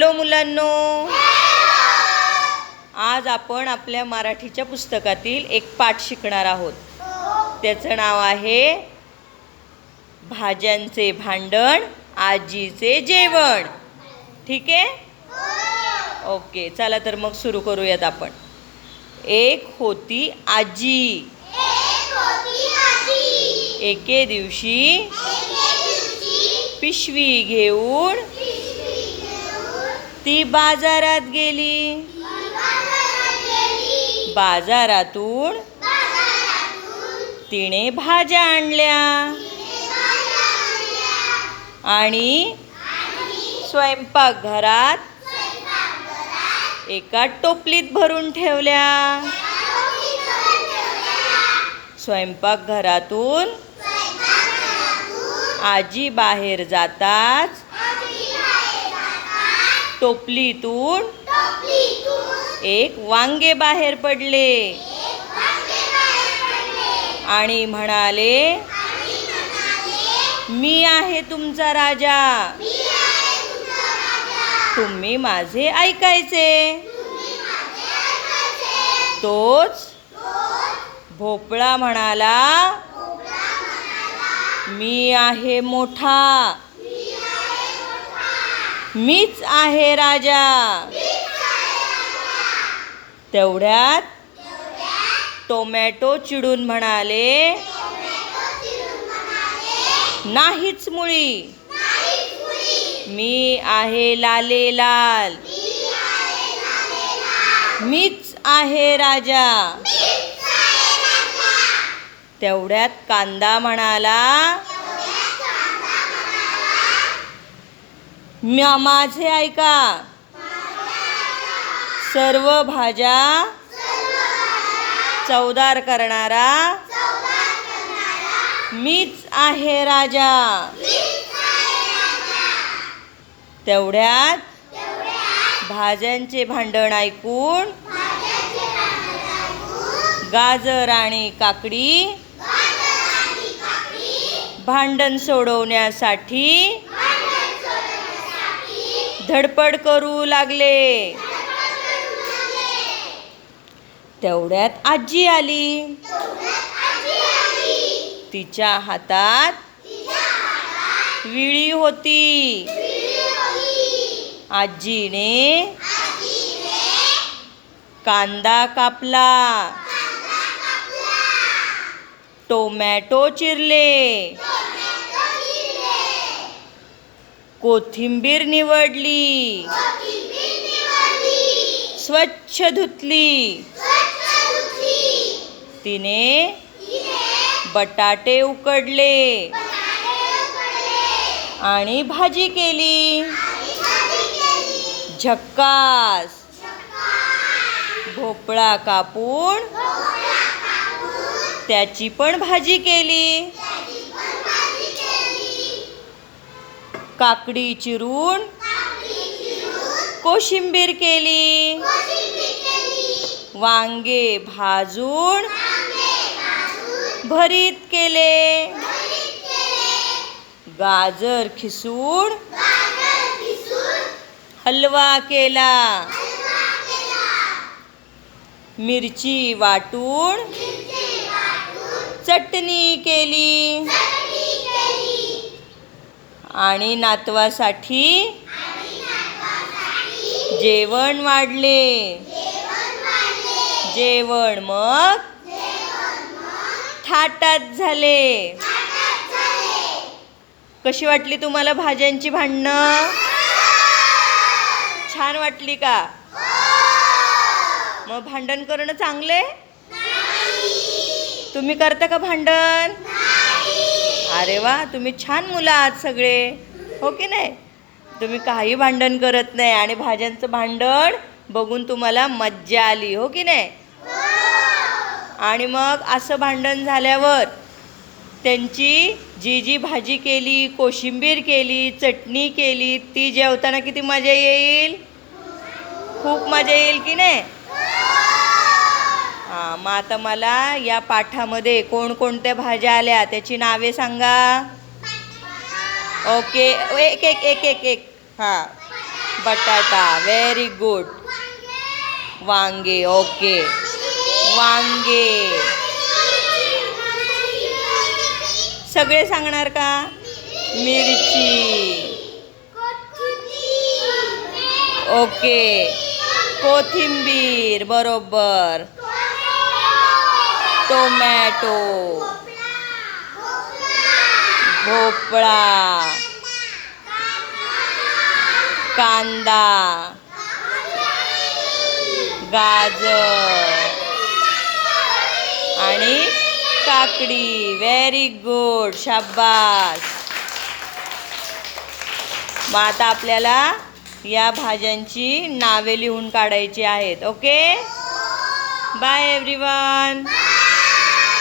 Hello मुलांनो. आज आपण आपल्या मराठीच्या पुस्तकातील एक पाठ शिकणार आहोत. त्याचं नाव आहे भाज्यांचे भांडण आजीचे जेवण. ठीक आहे? ओके चला तर मग सुरू करूयात आपण. एक होती आजी. एके दिवशी पिशवी घेऊन ती बाजारात गेली. बाजारातून तिने भाज्या आणल्या. आणि स्वयंपाकघरात एका टोपलीत भरून ठेवल्या. स्वयंपाकघरातून आजी बाहेर जाताच टोपलीतून एक वांगे बाहेर पडले. आणि म्हणाले मी आहे तुमचा राजा. तुम्ही माझे ऐकायचे. तोच भोपळा म्हणाला मी आहे मोठा. मीच आहे राजा. तेवढ्यात टोमॅटो चिडून म्हणाले नाहीच मुळी. मी आहे लाले लाल. मीच आहे राजा. तेवढ्यात कांदा म्हणाला माझे ऐका. सर्व भाज्या चवदार करणारा मीच आहे राजा. तेवढ्यात भाज्यांचे भांडण ऐकून गाजर आणि काकडी भांडण सोडवण्यासाठी धडपड करू लागले. तेवढ्यात आजी आली. तिच्या हातात विळी होती. आजीने कांदा कापला. टोमॅटो चिरले. कोथिंबीर निवडली. स्वच्छ धुतली. तिने बटाटे उकडले. आणि भाजी केली. झक्कास. भोपळा कापून त्याची पण भाजी केली. काकडी चिरून कोशिंबीर केली. वांगे भाजून भरीत केले. गाजर खिसून हलवा केला. मिरची वाटून चटणी केली. आणि नातवासाठी जेवण वाढले. जेवण मग थाटात झाले. कशी वाटली तुम्हाला भाज्यांची भांडणं? छान वाटली का? मग भांडण करणं चांगले तुम्ही करता का भांडण? अरे वा तुम्ही छान मुलं आहात सगळे. हो की नाही? तुम्ही काही भांडण करत नाही आणि भाज्यांचं भांडण बघून तुम्हाला मज्जा आली हो की नाही? आणि मग असं भांडण झाल्यावर त्यांची जी जी भाजी केली कोशिंबीर केली चटणी केली ती जेवताना किती मजा येईल? खूप मजा येईल की नाही? हां मग आता मला या पाठामध्ये कोणकोणत्या भाज्या आल्या त्याची नावे सांगा. ओके एक एक एक एक एक. हां. बटाटा व्हेरी गुड वांगे ओके. वांगे. सगळे सांगणार का? मिरची. ओके. कोथिंबीर बरोबर. टोमॅटो. भोपळा. कांदा. गाजर. आणि काकडी. व्हेरी गुड शाबास. मग आता आपल्याला या भाज्यांची नावे लिहून काढायची आहेत. Okay bye everyone